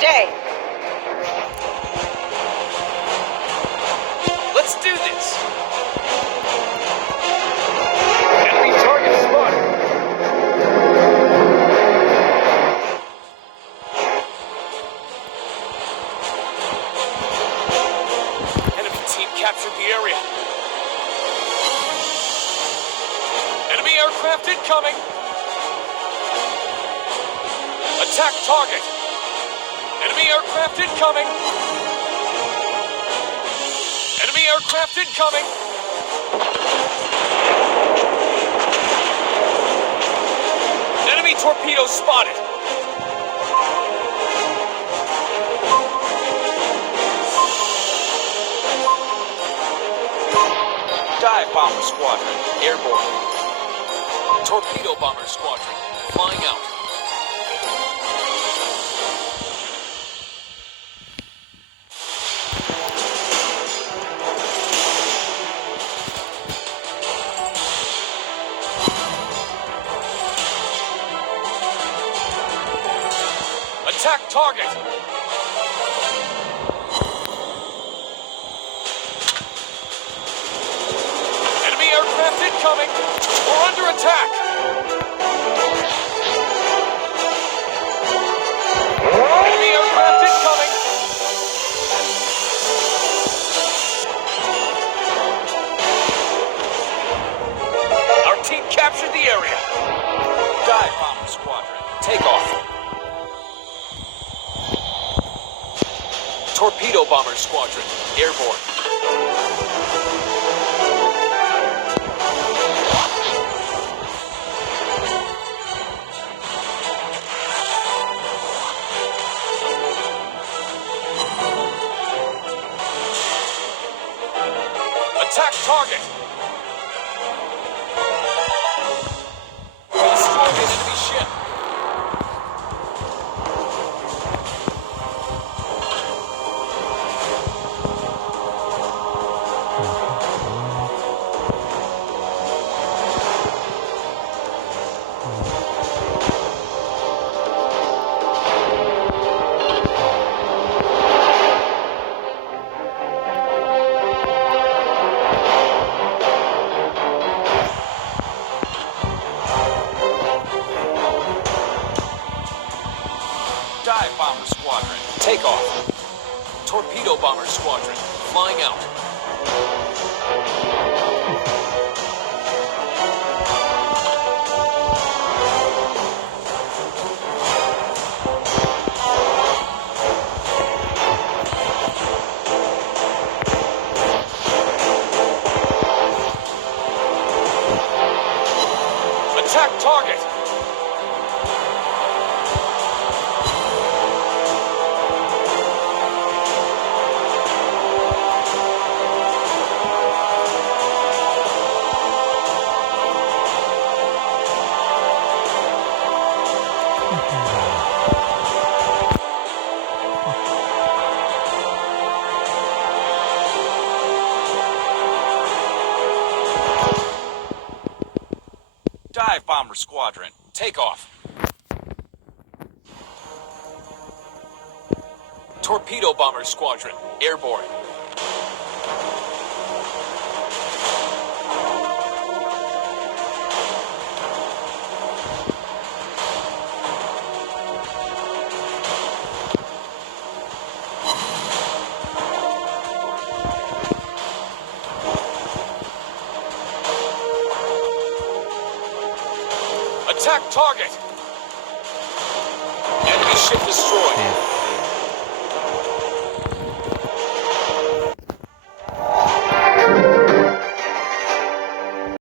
day. Let's do this. Enemy target spotted. Enemy team captured the area. Enemy aircraft incoming. Attack target. Enemy aircraft incoming. Enemy aircraft incoming. Enemy torpedoes spotted. Dive bomber squadron airborne. Torpedo bomber squadron flying out. Attack target! Enemy aircraft incoming! We're under attack! Enemy aircraft incoming! Our team captured the area! Dive bomber squadron, take off! Torpedo bomber squadron, airborne. Attack target. We destroyed an enemy ship. Dive bomber squadron, take off. Torpedo bomber squadron, flying out. Attack target. Dive bomber squadron, take off. Torpedo bomber squadron, airborne. Attack target! Enemy ship destroyed.